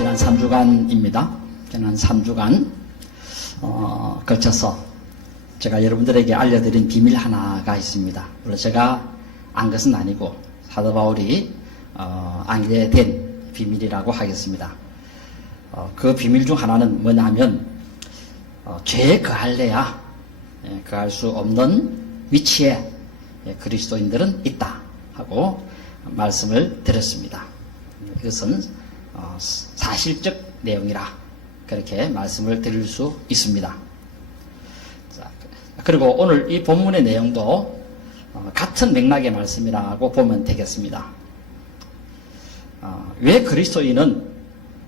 지난 3주간입니다. 지난 3주간 걸쳐서 제가 여러분들에게 알려드린 비밀 하나가 있습니다. 물론 제가 안 것은 아니고 사도 바울이 알게 된 비밀이라고 하겠습니다. 그 비밀 중 하나는 뭐냐 하면 죄에 거할래야 거할 수 없는 위치에 그리스도인들은 있다 하고 말씀을 드렸습니다. 이것은 사실적 내용이라 그렇게 말씀을 드릴 수 있습니다. 자, 그리고 오늘 이 본문의 내용도 같은 맥락의 말씀이라고 보면 되겠습니다. 왜 그리스도인은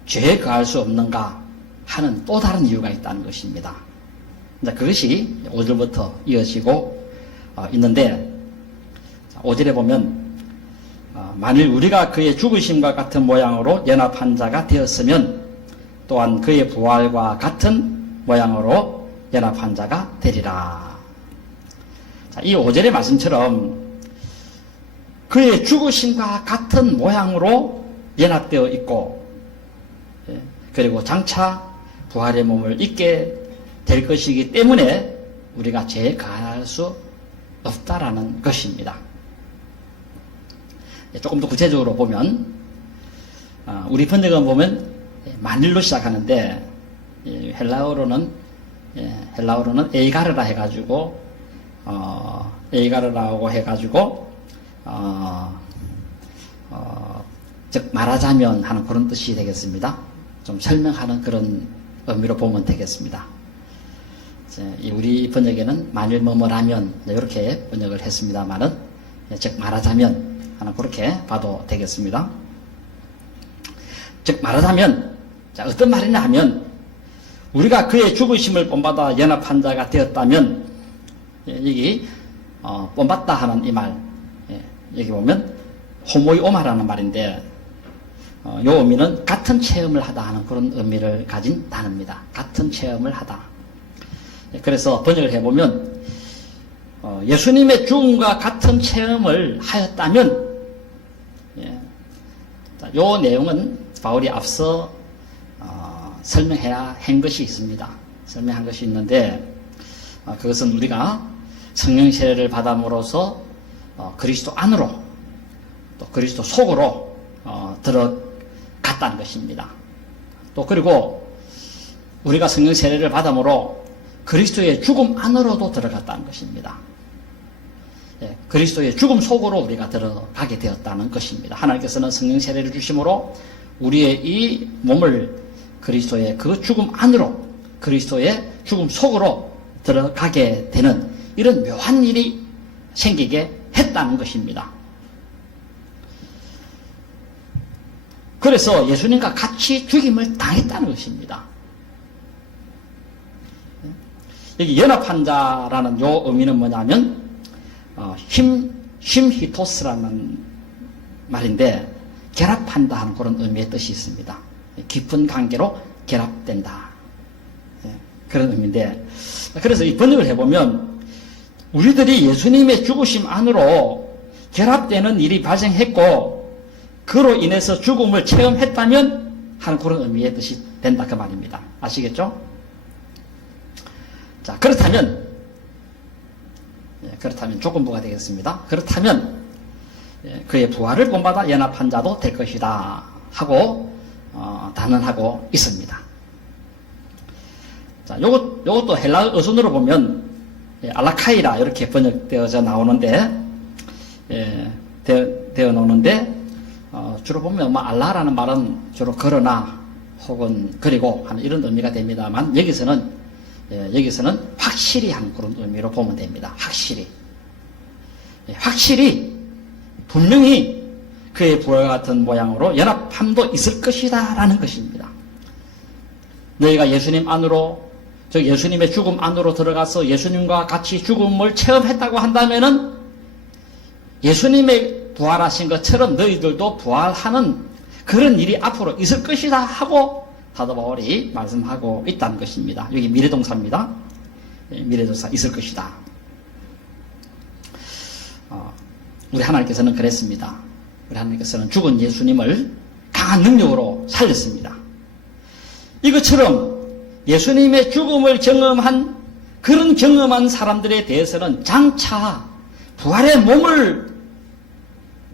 죄에 거할 수 없는가 하는 또 다른 이유가 있다는 것입니다. 그것이 5절부터 이어지고 있는데 5절에 보면 만일 우리가 그의 죽으심과 같은 모양으로 연합한 자가 되었으면 또한 그의 부활과 같은 모양으로 연합한 자가 되리라. 이 5절의 말씀처럼 그의 죽으심과 같은 모양으로 연합되어 있고 그리고 장차 부활의 몸을 입게 될 것이기 때문에 우리가 죄에 가할 수 없다라는 것입니다. 조금 더 구체적으로 보면 우리 번역은 보면 만일로 시작하는데 헬라어로는 에이가르라 해가지고 에이가르라고 해가지고 즉 말하자면 하는 그런 뜻이 되겠습니다. 좀 설명하는 그런 의미로 보면 되겠습니다. 우리 번역에는 만일 뭐뭐라면 이렇게 번역을 했습니다만은 즉 말하자면 하는 그렇게 봐도 되겠습니다. 즉 말하자면 어떤 말이냐 하면 우리가 그의 죽으심을 본받아 연합한 자가 되었다면 여기 본받다 하는 이 말 여기 보면 호모이오마라는 말인데 이 의미는 같은 체험을 하다 하는 그런 의미를 가진 단어입니다. 같은 체험을 하다. 그래서 번역을 해보면 예수님의 죽음과 같은 체험을 하였다면 이 내용은 바울이 앞서 설명해야 한 것이 있습니다. 설명한 것이 있는데 그것은 우리가 성령 세례를 받음으로써 그리스도 안으로 또 그리스도 속으로 들어갔다는 것입니다. 또 그리고 우리가 성령 세례를 받음으로 그리스도의 죽음 안으로도 들어갔다는 것입니다. 그리스도의 죽음 속으로 우리가 들어가게 되었다는 것입니다. 하나님께서는 성령 세례를 주심으로 우리의 이 몸을 그리스도의 그 죽음 안으로 그리스도의 죽음 속으로 들어가게 되는 이런 묘한 일이 생기게 했다는 것입니다. 그래서 예수님과 같이 죽임을 당했다는 것입니다. 여기 연합한 자라는 요 의미는 뭐냐면 쉼히토스라는 말인데 결합한다 하는 그런 의미의 뜻이 있습니다. 깊은 관계로 결합된다. 그런 의미인데 그래서 이 번역을 해보면 우리들이 예수님의 죽으심 안으로 결합되는 일이 발생했고 그로 인해서 죽음을 체험했다면 하는 그런 의미의 뜻이 된다 그 말입니다. 아시겠죠? 자, 그렇다면 조건부가 되겠습니다. 그렇다면 그의 부활을 본받아 연합한 자도 될 것이다 하고 단언하고 있습니다. 자, 요것도 헬라어 어순으로 보면 알라카이라 이렇게 번역되어져 나오는데 되어 나오는데 주로 보면 알라라는 말은 주로 그러나 혹은 그리고 하는 이런 의미가 됩니다만 여기서는 확실히 하는 그런 의미로 보면 됩니다. 확실히 분명히 그의 부활과 같은 모양으로 연합함도 있을 것이다 라는 것입니다. 너희가 예수님 안으로 즉 예수님의 죽음 안으로 들어가서 예수님과 같이 죽음을 체험했다고 한다면은 예수님의 부활하신 것처럼 너희들도 부활하는 그런 일이 앞으로 있을 것이다 하고 사도 바울이 말씀하고 있다는 것입니다. 여기 미래동사입니다. 미래동사 있을 것이다. 우리 하나님께서는 그랬습니다. 우리 하나님께서는 죽은 예수님을 강한 능력으로 살렸습니다. 이것처럼 예수님의 죽음을 경험한 그런 경험한 사람들에 대해서는 장차 부활의 몸을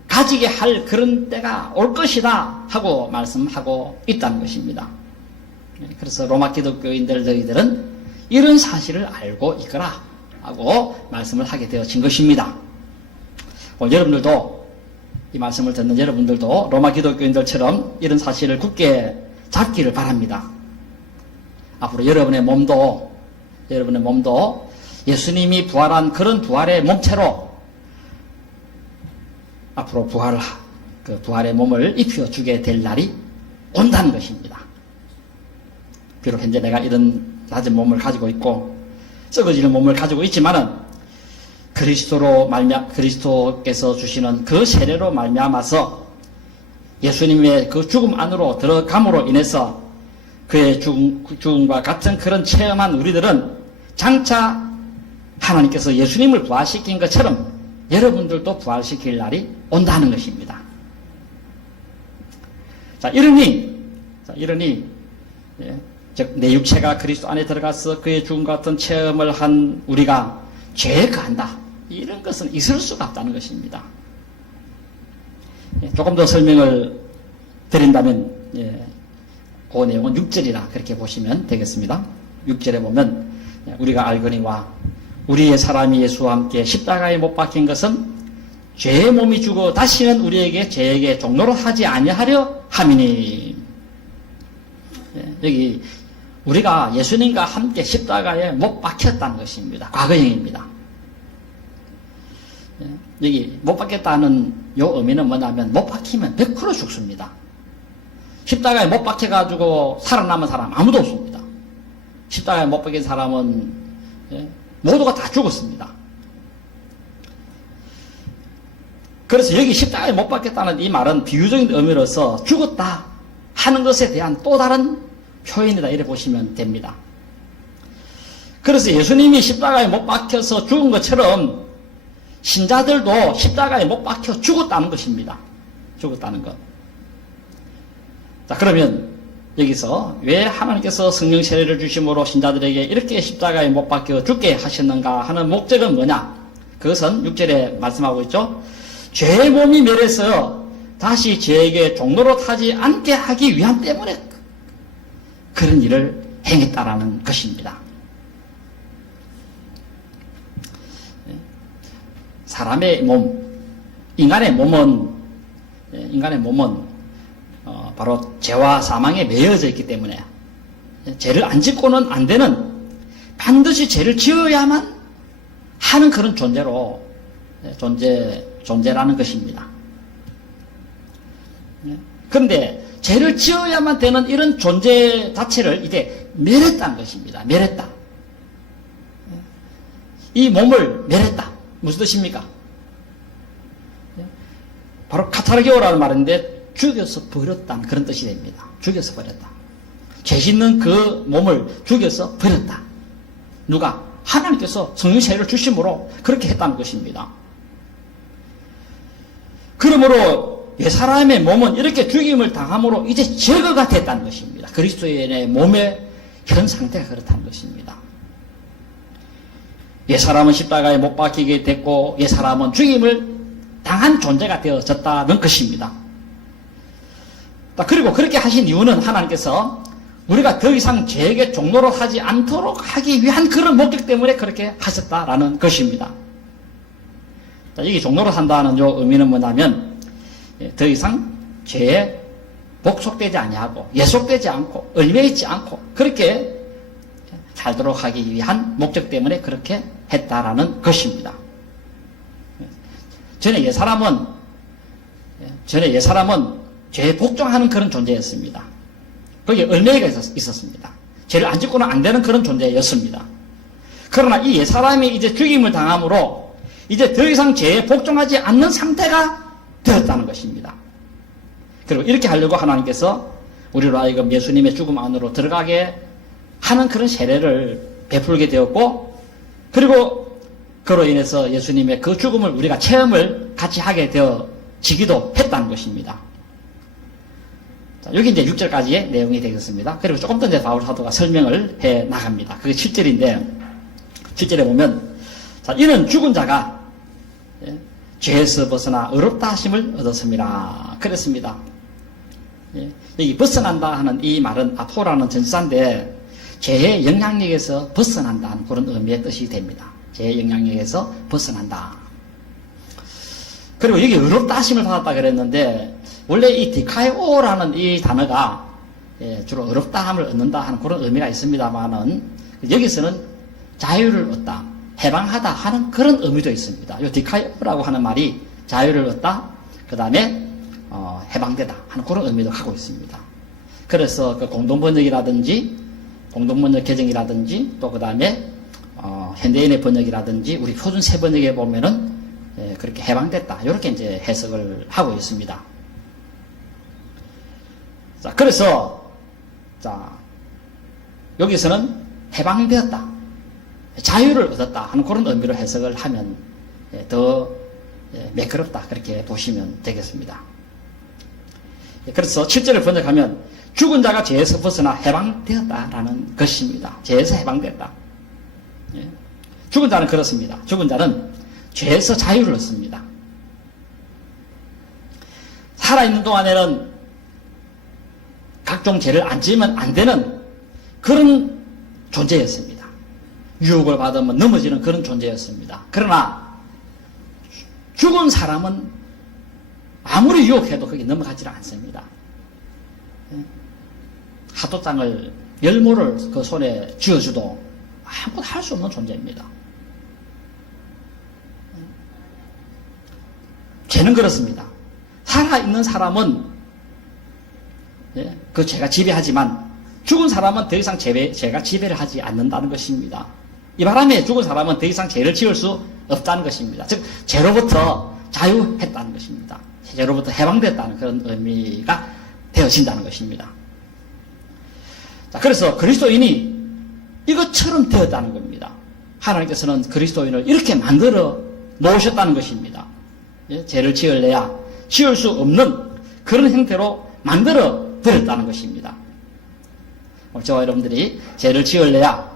가지게 할 그런 때가 올 것이다 하고 말씀하고 있다는 것입니다. 그래서 로마 기독교인들 너희들은 이런 사실을 알고 있거라 하고 말씀을 하게 되어진 것입니다. 여러분들도 이 말씀을 듣는 여러분들도 로마 기독교인들처럼 이런 사실을 굳게 잡기를 바랍니다. 앞으로 여러분의 몸도 예수님이 부활한 그런 부활의 몸체로 앞으로 부활의 몸을 입혀주게 될 날이 온다는 것입니다. 비록 현재 내가 이런 낮은 몸을 가지고 있고 썩어지는 몸을 가지고 있지만은 그리스도께서 주시는 그 세례로 말미암아서 예수님의 그 죽음 안으로 들어감으로 인해서 그의 죽음과 같은 그런 체험한 우리들은 장차 하나님께서 예수님을 부활시킨 것처럼 여러분들도 부활시킬 날이 온다는 것입니다. 이러니 즉 내 육체가 그리스도 안에 들어가서 그의 죽음과 같은 체험을 한 우리가 죄에 가한다. 이런 것은 있을 수가 없다는 것입니다. 조금 더 설명을 드린다면 그 내용은 6절이라 그렇게 보시면 되겠습니다. 6절에 보면 우리가 알거니와 우리의 사람이 예수와 함께 십자가에 못 박힌 것은 죄의 몸이 죽어 다시는 우리에게 죄에게 종노릇 하지 아니하려 함이니. 여기 우리가 예수님과 함께 십자가에 못 박혔다는 것입니다. 과거형입니다. 여기 못 박혔다는 요 의미는 뭐냐면 못 박히면 100% 죽습니다. 십자가에 못 박혀가지고 살아남은 사람 아무도 없습니다. 십자가에 못 박힌 사람은 모두가 다 죽었습니다. 그래서 여기 십자가에 못 박혔다는 이 말은 비유적인 의미로서 죽었다 하는 것에 대한 또 다른 표현이다 이렇게 보시면 됩니다. 그래서 예수님이 십자가에 못 박혀서 죽은 것처럼 신자들도 십자가에 못 박혀 죽었다는 것입니다. 죽었다는 것. 자, 그러면 여기서 왜 하나님께서 성령 세례를 주심으로 신자들에게 이렇게 십자가에 못 박혀 죽게 하셨는가 하는 목적은 뭐냐? 그것은 6절에 말씀하고 있죠. 죄의 몸이 멸해서 다시 죄에게 종노릇 하지 않게 하기 위함 때문에 그런 일을 행했다라는 것입니다. 사람의 몸, 인간의 몸은 바로 죄와 사망에 매여져 있기 때문에 죄를 안 짓고는 안 되는, 반드시 죄를 지어야만 하는 그런 존재라는 것입니다. 그런데 죄를 지어야만 되는 이런 존재 자체를 이제 멸했다는 것입니다. 멸했다. 이 몸을 멸했다. 무슨 뜻입니까? 바로 카타르게오라는 말인데 죽여서 버렸다는 그런 뜻이 됩니다. 죽여서 버렸다. 죄 짓는 그 몸을 죽여서 버렸다. 누가? 하나님께서 성령 세례를 주심으로 그렇게 했다는 것입니다. 그러므로 옛사람의 몸은 이렇게 죽임을 당함으로 이제 제거가 됐다는 것입니다. 그리스도인의 몸의 현 상태가 그렇다는 것입니다. 옛사람은 십자가에 못 박히게 됐고 옛사람은 죽임을 당한 존재가 되어졌다는 것입니다. 그리고 그렇게 하신 이유는 하나님께서 우리가 더 이상 죄에게 종노릇 하지 않도록 하기 위한 그런 목적 때문에 그렇게 하셨다라는 것입니다. 여기 종노릇 한다는 요 의미는 뭐냐면 더 이상 죄에 복속되지 아니하고 예속되지 않고 얽매이지 않고 그렇게 살도록 하기 위한 목적 때문에 그렇게 했다라는 것입니다. 전에 옛사람은 죄에 복종하는 그런 존재였습니다. 거기에 얽매이가 있었습니다. 죄를 안 짓고는 안 되는 그런 존재였습니다. 그러나 이 옛사람이 이제 죽임을 당함으로 이제 더 이상 죄에 복종하지 않는 상태가 되었다는 것입니다. 그리고 이렇게 하려고 하나님께서 우리로 하여금 예수님의 죽음 안으로 들어가게 하는 그런 세례를 베풀게 되었고, 그리고 그로 인해서 예수님의 그 죽음을 우리가 체험을 같이 하게 되어지기도 했다는 것입니다. 자, 여기 이제 6절까지의 내용이 되겠습니다. 그리고 조금 더 이제 바울 사도가 설명을 해 나갑니다. 그게 7절인데, 7절에 보면, 자, 이는 죽은 자가, 예, 죄에서 벗어나 의롭다 하심을 얻었습니다. 그랬습니다. 예, 여기 벗어난다 하는 이 말은 아포라는 전치사인데, 죄의 영향력에서 벗어난다는 그런 의미의 뜻이 됩니다. 죄의 영향력에서 벗어난다. 그리고 여기 의롭다 하심을 받았다 그랬는데, 원래 이 디카이오라는 이 단어가, 예, 주로 의롭다함을 얻는다 하는 그런 의미가 있습니다만은, 여기서는 자유를 얻다, 해방하다 하는 그런 의미도 있습니다. 이 디카이오라고 하는 말이 자유를 얻다, 그 다음에 해방되다 하는 그런 의미도 갖고 있습니다. 그래서 그 공동번역이라든지 공동번역 개정이라든지 또 그 다음에 현대인의 번역이라든지 우리 표준 세 번역에 보면은, 예, 그렇게 해방됐다 이렇게 이제 해석을 하고 있습니다. 자, 그래서 자, 여기서는 해방되었다, 자유를 얻었다 하는 그런 의미로 해석을 하면, 예, 더, 예, 매끄럽다 그렇게 보시면 되겠습니다. 예, 그래서 7절을 번역하면 죽은 자가 죄에서 벗어나 해방되었다라는 것입니다. 죄에서 해방됐다. 예. 죽은 자는 그렇습니다. 죽은 자는 죄에서 자유를 얻습니다. 살아있는 동안에는 각종 죄를 안 지으면 안 되는 그런 존재였습니다. 유혹을 받으면 넘어지는 그런 존재였습니다. 그러나 죽은 사람은 아무리 유혹해도 거기 넘어가지를 않습니다. 하도장을 열모를 그 손에 쥐어주도 아무것도 할 수 없는 존재입니다. 죄는 그렇습니다. 살아있는 사람은, 예, 그 죄가 지배하지만 죽은 사람은 더 이상 죄가 지배를 하지 않는다는 것입니다. 이 바람에 죽은 사람은 더 이상 죄를 지을 수 없다는 것입니다. 즉 죄로부터 자유했다는 것입니다. 죄로부터 해방됐다는 그런 의미가 되어진다는 것입니다. 자, 그래서 그리스도인이 이것처럼 되었다는 겁니다. 하나님께서는 그리스도인을 이렇게 만들어 놓으셨다는 것입니다. 예? 죄를 지을래야 지을 수 없는 그런 형태로 만들어 버렸다는 것입니다. 저와 여러분들이 죄를 지을래야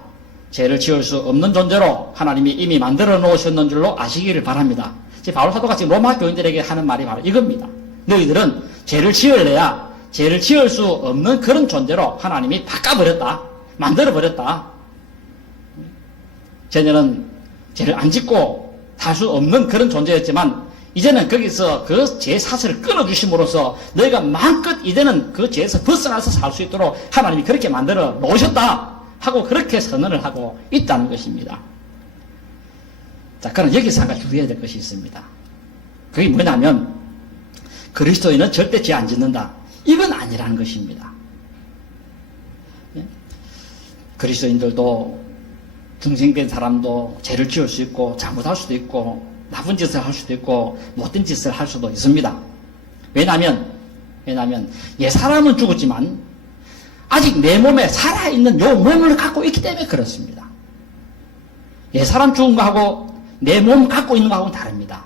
죄를 지을 수 없는 존재로 하나님이 이미 만들어 놓으셨는 줄로 아시기를 바랍니다. 바울 사도가 지금 로마 교인들에게 하는 말이 바로 이겁니다. 너희들은 죄를 지을래야 죄를 지을 수 없는 그런 존재로 하나님이 바꿔버렸다, 만들어버렸다. 전에는 죄를 안 짓고 살 수 없는 그런 존재였지만 이제는 거기서 그 죄 사슬을 끊어주심으로써 너희가 마음껏 이제는 그 죄에서 벗어나서 살 수 있도록 하나님이 그렇게 만들어 놓으셨다 하고 그렇게 선언을 하고 있다는 것입니다. 자, 그럼 여기서 한가 주의해야 될 것이 있습니다. 그게 뭐냐면 그리스도인은 절대 죄 안 짓는다, 이건 아니라는 것입니다. 예? 그리스도인들도 중생된 사람도 죄를 지을 수 있고 잘못할 수도 있고 나쁜 짓을 할 수도 있고 못된 짓을 할 수도 있습니다. 왜냐하면 옛 사람은 죽었지만 아직 내 몸에 살아있는 요 몸을 갖고 있기 때문에 그렇습니다. 옛 사람 죽은 거하고 내 몸 갖고 있는 거하고는 다릅니다.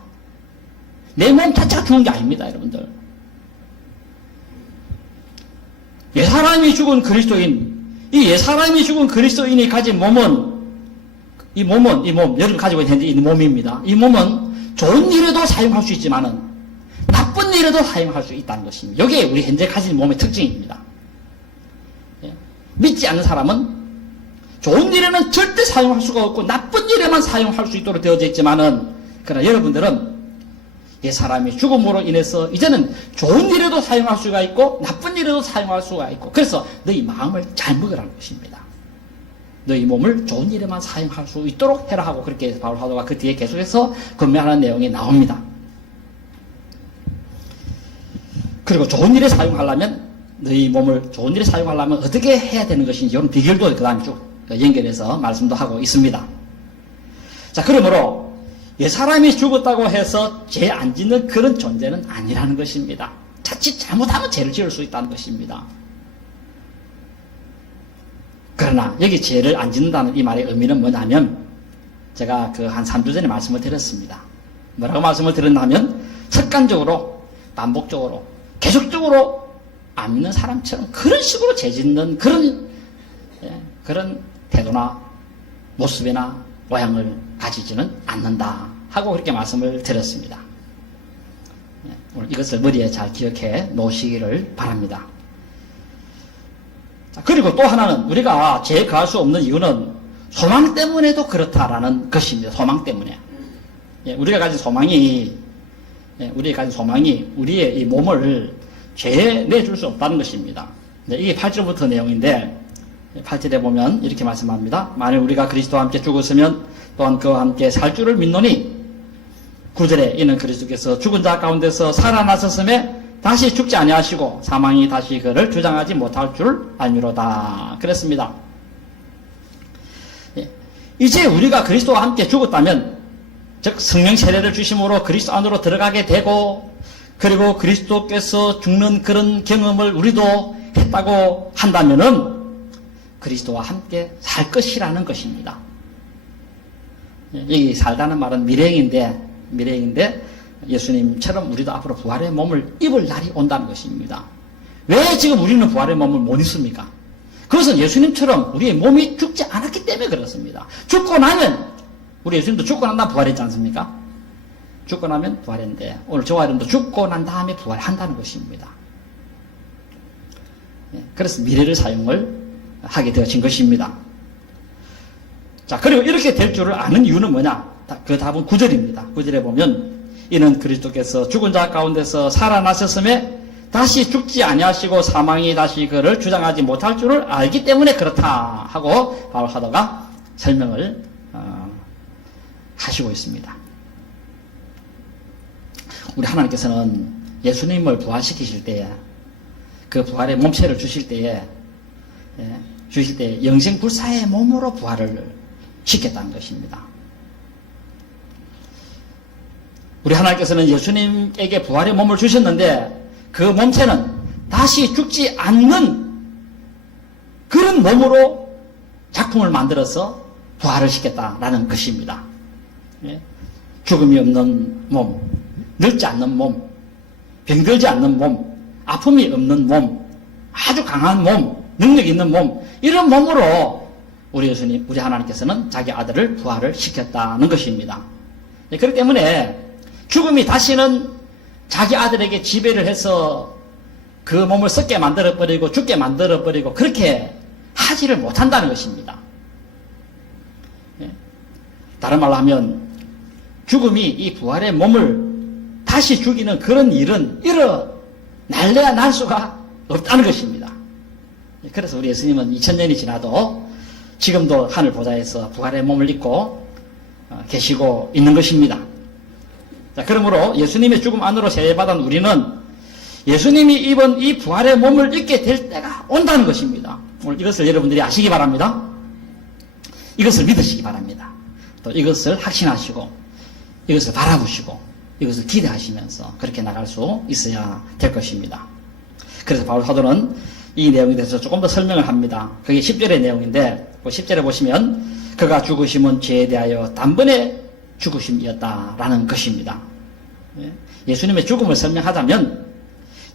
내 몸 자체가 죽은 게 아닙니다, 여러분들. 옛 사람이 죽은 그리스도인, 이 옛 사람이 죽은 그리스도인이 가진 몸은 이 몸, 여러분 가지고 있는 이 몸입니다. 이 몸은 좋은 일에도 사용할 수 있지만은 나쁜 일에도 사용할 수 있다는 것입니다. 이게 우리 현재 가진 몸의 특징입니다. 예. 믿지 않는 사람은 좋은 일에는 절대 사용할 수가 없고 나쁜 일에만 사용할 수 있도록 되어져 있지만은, 그러나 여러분들은 옛 사람이 죽음으로 인해서 이제는 좋은 일에도 사용할 수가 있고 나쁜 일에도 사용할 수가 있고, 그래서 너희 마음을 잘 먹으라는 것입니다. 너희 몸을 좋은 일에만 사용할 수 있도록 해라 하고 그렇게 바울 사도가 그 뒤에 계속해서 권면하는 내용이 나옵니다. 그리고 좋은 일에 사용하려면, 너희 몸을 좋은 일에 사용하려면 어떻게 해야 되는 것인지 이런 비결도 그 다음에 쭉 연결해서 말씀도 하고 있습니다. 자, 그러므로 옛 사람이 죽었다고 해서 죄 안 짓는 그런 존재는 아니라는 것입니다. 자칫 잘못하면 죄를 지을 수 있다는 것입니다. 그러나 여기 죄를 안 짓는다는 이 말의 의미는 뭐냐면, 제가 그 한 3주 전에 말씀을 드렸습니다. 뭐라고 말씀을 드렸냐면, 습관적으로 반복적으로 계속적으로 안 믿는 사람처럼 그런 식으로 죄짓는 그런 태도나 모습이나 모양을 가지지는 않는다 하고 그렇게 말씀을 드렸습니다. 오늘 이것을 머리에 잘 기억해 놓으시기를 바랍니다. 그리고 또 하나는 우리가 죄에 거할 수 없는 이유는 소망 때문에도 그렇다라는 것입니다. 소망 때문에. 우리가 가진 소망이 우리의 이 몸을 죄에 내줄 수 없다는 것입니다. 이게 8절부터 내용인데 8절에 보면 이렇게 말씀합니다. 만일 우리가 그리스도와 함께 죽었으면 또한 그와 함께 살 줄을 믿노니 9절에 이는 그리스도께서 죽은 자 가운데서 살아나셨음에 다시 죽지 아니하시고 사망이 다시 그를 주장하지 못할 줄 알미로다. 그랬습니다. 이제 우리가 그리스도와 함께 죽었다면 즉 성령 세례를 주심으로 그리스도 안으로 들어가게 되고 그리고 그리스도께서 죽는 그런 경험을 우리도 했다고 한다면은 그리스도와 함께 살 것이라는 것입니다. 여기 살다는 말은 미래형인데 예수님처럼 우리도 앞으로 부활의 몸을 입을 날이 온다는 것입니다. 왜 지금 우리는 부활의 몸을 못 입습니까? 그것은 예수님처럼 우리의 몸이 죽지 않았기 때문에 그렇습니다. 죽고 나면 우리 예수님도 죽고 난 다음에 부활했지 않습니까? 죽고 나면 부활했는데 오늘 저와 여러분도 죽고 난 다음에 부활한다는 것입니다. 그래서 미래를 사용을 하게 되어진 것입니다. 자, 그리고 이렇게 될 줄을 아는 이유는 뭐냐? 그 답은 9절입니다. 9절에 보면 이는 그리스도께서 죽은 자 가운데서 살아나셨음에 다시 죽지 아니하시고 사망이 다시 그를 주장하지 못할 줄을 알기 때문에 그렇다 하고 바울 사도가 설명을 하시고 있습니다. 우리 하나님께서는 예수님을 부활시키실 때에 그 부활의 몸체를 주실 때에 영생 불사의 몸으로 부활을 시켰다는 것입니다. 우리 하나님께서는 예수님에게 부활의 몸을 주셨는데 그 몸체는 다시 죽지 않는 그런 몸으로 작품을 만들어서 부활을 시켰다라는 것입니다. 죽음이 없는 몸, 늙지 않는 몸, 병들지 않는 몸, 아픔이 없는 몸, 아주 강한 몸, 능력 있는 몸, 이런 몸으로 우리 예수님, 우리 하나님께서는 자기 아들을 부활을 시켰다는 것입니다. 그렇기 때문에 죽음이 다시는 자기 아들에게 지배를 해서 그 몸을 썩게 만들어버리고 죽게 만들어버리고 그렇게 하지를 못한다는 것입니다. 다른 말로 하면 죽음이 이 부활의 몸을 다시 죽이는 그런 일은 날래야 날 수가 없다는 것입니다. 그래서 우리 예수님은 2000년이 지나도 지금도 하늘 보좌에서 부활의 몸을 입고 계시고 있는 것입니다. 자, 그러므로 예수님의 죽음 안으로 세례받은 우리는 예수님이 입은 이 부활의 몸을 입게 될 때가 온다는 것입니다. 오늘 이것을 여러분들이 아시기 바랍니다. 이것을 믿으시기 바랍니다. 또 이것을 확신하시고 이것을 바라보시고 이것을 기대하시면서 그렇게 나갈 수 있어야 될 것입니다. 그래서 바울 사도는 이 내용에 대해서 조금 더 설명을 합니다. 그게 10절의 내용인데 10절에 보시면 그가 죽으심은 죄에 대하여 단번에 죽으심이었다라는 것입니다. 예수님의 죽음을 설명하자면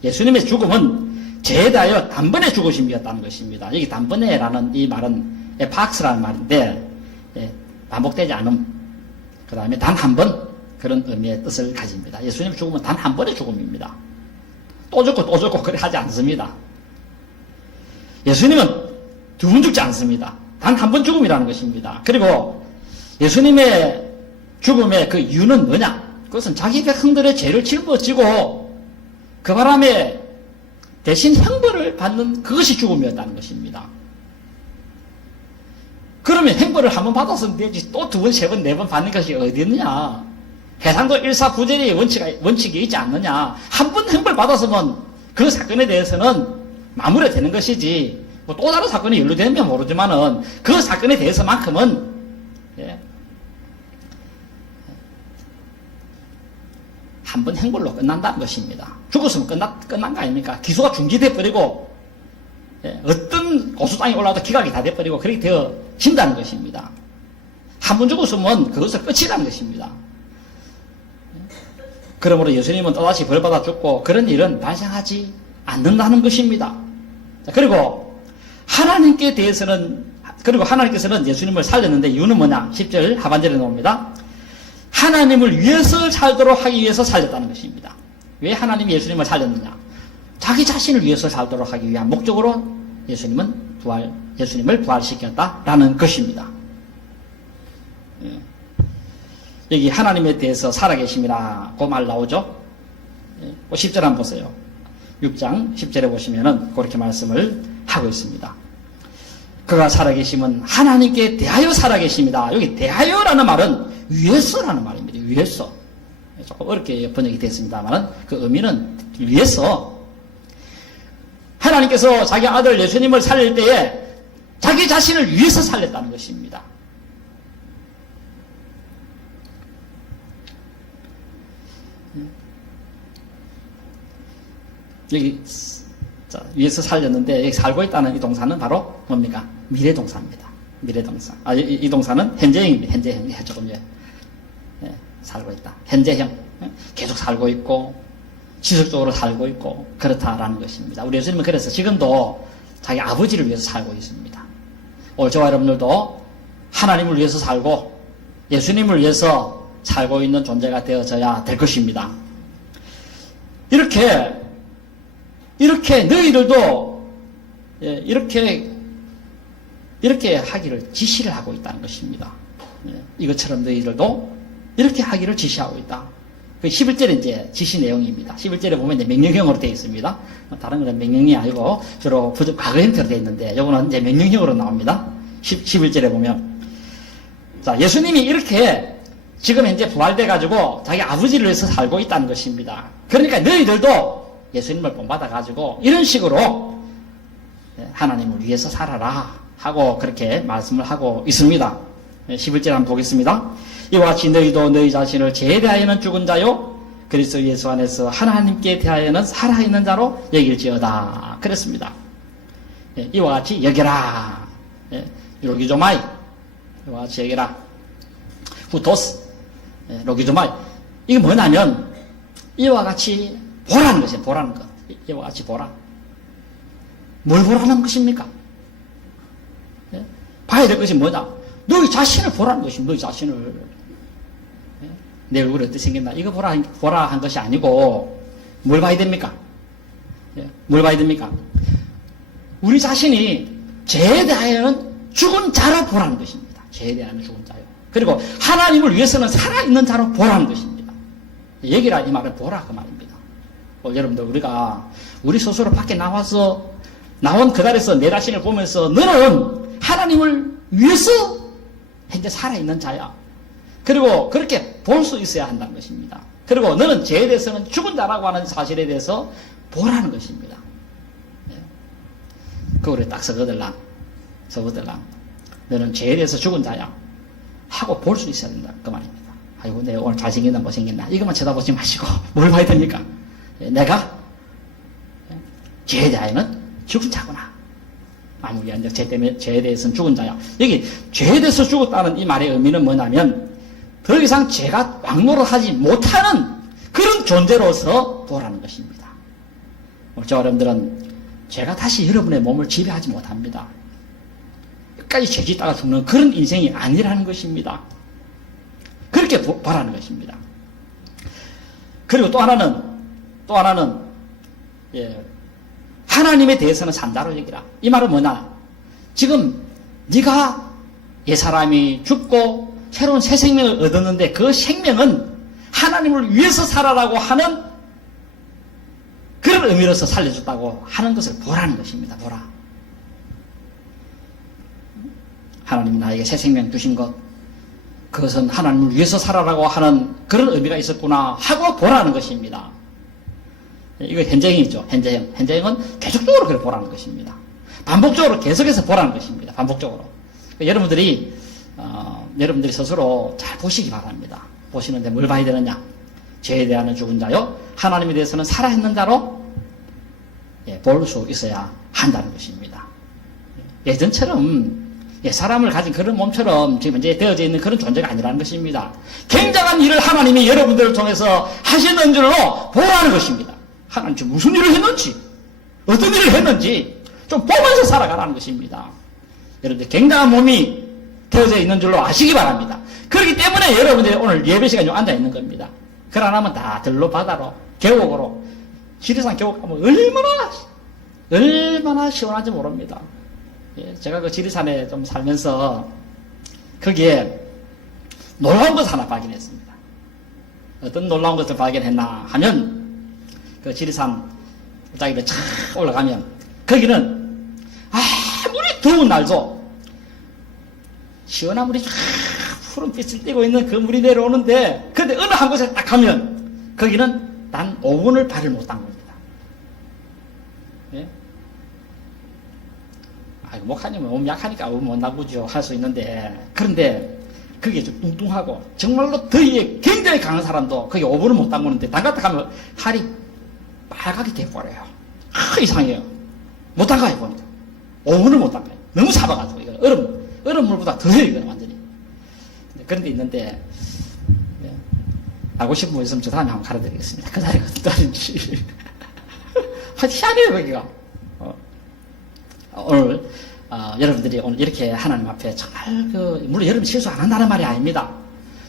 예수님의 죽음은 죄에 대하여 단번에 죽으심이었다는 것입니다. 여기 단번에라는 이 말은 에팍스라는 말인데 반복되지 않음, 그 다음에 단 한 번 그런 의미의 뜻을 가집니다. 예수님의 죽음은 단 한 번의 죽음입니다. 또 죽고 그래 하지 않습니다. 예수님은 두 번 죽지 않습니다. 단 한 번 죽음이라는 것입니다. 그리고 예수님의 죽음의 그 이유는 뭐냐? 그것은 자기 백성들의 죄를 짊어지고 그 바람에 대신 형벌을 받는 그것이 죽음이었다는 것입니다. 그러면 형벌을 한 번 받았으면 되지 또 두 번, 세 번, 네 번 받는 것이 어디 있느냐? 해상도 일사구제의 원칙이 있지 않느냐? 한 번 형벌 받았으면 그 사건에 대해서는 마무리가 되는 것이지 뭐 또 다른 사건이 연루되면 모르지만은 그 사건에 대해서만큼은 한 번 형벌로 끝난다는 것입니다. 죽었으면 끝난 거 아닙니까? 기소가 중지돼 버리고 어떤 고소장이 올라와도 기각이 다 돼버리고 그렇게 되어진다는 것입니다. 한 번 죽었으면 그것을 끝이라는 것입니다. 그러므로 예수님은 또다시 벌받아 죽고 그런 일은 발생하지 않는다는 것입니다. 그리고 하나님께 대해서는, 그리고 하나님께서는 예수님을 살렸는데 이유는 뭐냐? 10절 하반절에 나옵니다. 하나님을 위해서 살도록 하기 위해서 살렸다는 것입니다. 왜 하나님이 예수님을 살렸느냐? 자기 자신을 위해서 살도록 하기 위한 목적으로 예수님을 부활시켰다라는 것입니다. 여기 하나님에 대해서 살아계심이라고 말 나오죠? 10절 한번 보세요. 6장 10절에 보시면은 그렇게 말씀을 하고 있습니다. 그가 살아계심은 하나님께 대하여 살아계십니다. 여기 대하여라는 말은 위해서라는 말입니다. 위해서. 조금 어렵게 번역이 됐습니다만 그 의미는 위해서. 하나님께서 자기 아들 예수님을 살릴 때에 자기 자신을 위해서 살렸다는 것입니다. 여기 위해서 살렸는데 여기 살고 있다는 이 동사는 바로 뭡니까? 미래동사입니다. 미래동사. 이 동사는 현재형입니다. 현재형. 조금 살고 있다. 현재형. 계속 살고 있고 지속적으로 살고 있고 그렇다라는 것입니다. 우리 예수님은 그래서 지금도 자기 아버지를 위해서 살고 있습니다. 오늘 저와 여러분들도 하나님을 위해서 살고 예수님을 위해서 살고 있는 존재가 되어져야 될 것입니다. 이렇게 너희들도 이렇게 하기를 지시를 하고 있다는 것입니다. 이것처럼 너희들도 이렇게 하기를 지시하고 있다. 그 11절에 이제 지시 내용입니다. 11절에 보면 이제 명령형으로 되어 있습니다. 다른 건 명령이 아니고 주로 과거 형태로 되어 있는데 이거는 이제 명령형으로 나옵니다. 11절에 보면 자, 예수님이 이렇게 지금 현재 부활돼 가지고 자기 아버지를 위해서 살고 있다는 것입니다. 그러니까 너희들도 예수님을 본받아 가지고 이런 식으로 하나님을 위해서 살아라 하고 그렇게 말씀을 하고 있습니다. 11절 한번 보겠습니다. 이와 같이 너희도 너희 자신을 죄에 대하여는 죽은 자요 그리스도 예수 안에서 하나님께 대하여는 살아있는 자로 여길지어다 그랬습니다. 이와 같이 여겨라. 로기조마이. 이와 같이 여겨라. 후토스. 로기조마이. 이게 뭐냐면 이와 같이 보라는 것이에요. 보라는 것. 이와 같이 보라. 뭘 보라는 것입니까? 봐야 될 것이 뭐냐? 너희 자신을 보라는 것입니다. 너희 자신을. 내 얼굴이 어떻게 생겼나? 이거 보라 한 것이 아니고, 뭘 봐야 됩니까? 뭘 봐야 됩니까? 우리 자신이 죄에 대하여는 죽은 자로 보라는 것입니다. 죄에 대하여는 죽은 자요. 그리고 하나님을 위해서는 살아있는 자로 보라는 것입니다. 여기라 이 말을 보라 그 말입니다. 여러분들 우리가 우리 스스로 밖에 나와서 나온 그 자리에서 내 자신을 보면서 너는 하나님을 위해서 현재 살아있는 자야. 그리고 그렇게 볼 수 있어야 한다는 것입니다. 그리고 너는 죄에 대해서는 죽은 자라고 하는 사실에 대해서 보라는 것입니다. 그거를 딱 서거들랑 너는 죄에 대해서 죽은 자야 하고 볼 수 있어야 된다 그 말입니다. 아이고 내가 오늘 잘생겼나 못생겼나 이것만 쳐다보지 마시고 뭘 봐야 됩니까? 내가 죄에 대하여는 죽은 자구나. 아무리 안 돼. 죄에 대해서는 죽은 자야. 여기 죄에 대해서 죽었다는 이 말의 의미는 뭐냐면 더 이상 죄가 왕노릇하지 못하는 그런 존재로서 보라는 것입니다. 저와 여러분들은 죄가 다시 여러분의 몸을 지배하지 못합니다. 끝까지 죄 짓다가 죽는 그런 인생이 아니라는 것입니다. 그렇게 보라는 것입니다. 그리고 또 하나는 하나님에 대해서는 산자로 여기라. 이 말은 뭐냐? 지금 네가 옛사람이 죽고 새로운 새 생명을 얻었는데 그 생명은 하나님을 위해서 살아라고 하는 그런 의미로서 살려줬다고 하는 것을 보라는 것입니다. 보라. 하나님이 나에게 새 생명 주신 것 그것은 하나님을 위해서 살아라고 하는 그런 의미가 있었구나 하고 보라는 것입니다. 이거 현재형이죠. 현재형은 계속적으로 그걸 보라는 것입니다. 반복적으로 계속해서 보라는 것입니다. 반복적으로. 여러분들이 스스로 잘 보시기 바랍니다. 보시는데 뭘 봐야 되느냐? 죄에 대한 죽은 자요. 하나님에 대해서는 살아있는 자로 볼 수 있어야 한다는 것입니다. 예전처럼 사람을 가진 그런 몸처럼 지금 이제 되어져 있는 그런 존재가 아니라는 것입니다. 굉장한 일을 하나님이 여러분들을 통해서 하시는 줄로 보라는 것입니다. 하나님 지금 무슨 일을 했는지 어떤 일을 했는지 좀 보면서 살아가라는 것입니다. 여러분들 건강한 몸이 되어져 있는 줄로 아시기 바랍니다. 그렇기 때문에 여러분들이 오늘 예배 시간에 앉아 있는 겁니다. 그러고 나면 다 들로 바다로 계곡으로 지리산 계곡 가면 얼마나 시원한지 모릅니다. 예, 제가 그 지리산에 좀 살면서 거기에 놀라운 것을 하나 발견했습니다. 어떤 놀라운 것을 발견했나 하면 그 지리산 자기를 쫙 올라가면 거기는 아무리 더운 날도 시원한 물이 쫙 푸른빛을 띠고 있는 그 물이 내려오는데 근데 어느 한 곳에 딱 가면 거기는 단 5분을 발을 못 담깁니다. 예? 목사님은 몸 약하니까 못 나보죠 할 수 있는데 그런데 그게 좀 뚱뚱하고 정말로 더위에 굉장히 강한 사람도 거기 5분을 못 담그는데 담갔다 가면 팔이 빨갛게 돼버려요. 이상해요. 못 담가요 보니까 5분을 못 담가요. 너무 사봐가지고 이거 얼음물보다 더 해요 이거 완전히. 그런 데 있는데 알고 싶은 분 있으면 저 다음에 한번 가르쳐드리겠습니다. 그 자리가 어떠한지. 희한해요 거기가. 오늘 여러분들이 오늘 이렇게 하나님 앞에 정말 물론 여러분 실수 안 한다는 말이 아닙니다.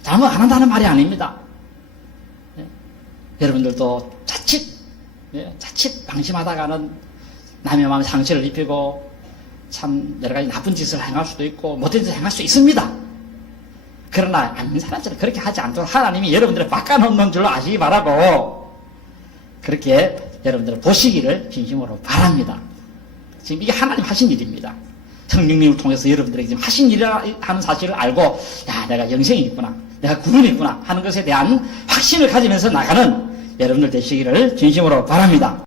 잘못 안 한다는 말이 아닙니다. 여러분들도 자칫 방심하다가는 남의 마음에 상처를 입히고 참 여러 가지 나쁜 짓을 행할 수도 있고 못된 짓을 행할 수 있습니다. 그러나 아닌 사람처럼 그렇게 하지 않도록 하나님이 여러분들을 바꿔놓는 줄로 아시기 바라고 그렇게 여러분들을 보시기를 진심으로 바랍니다. 지금 이게 하나님 하신 일입니다. 성령님을 통해서 여러분들에게 지금 하신 일이라 하는 사실을 알고 야 내가 영생이 있구나 내가 구원이 있구나 하는 것에 대한 확신을 가지면서 나가는 여러분들 되시기를 진심으로 바랍니다.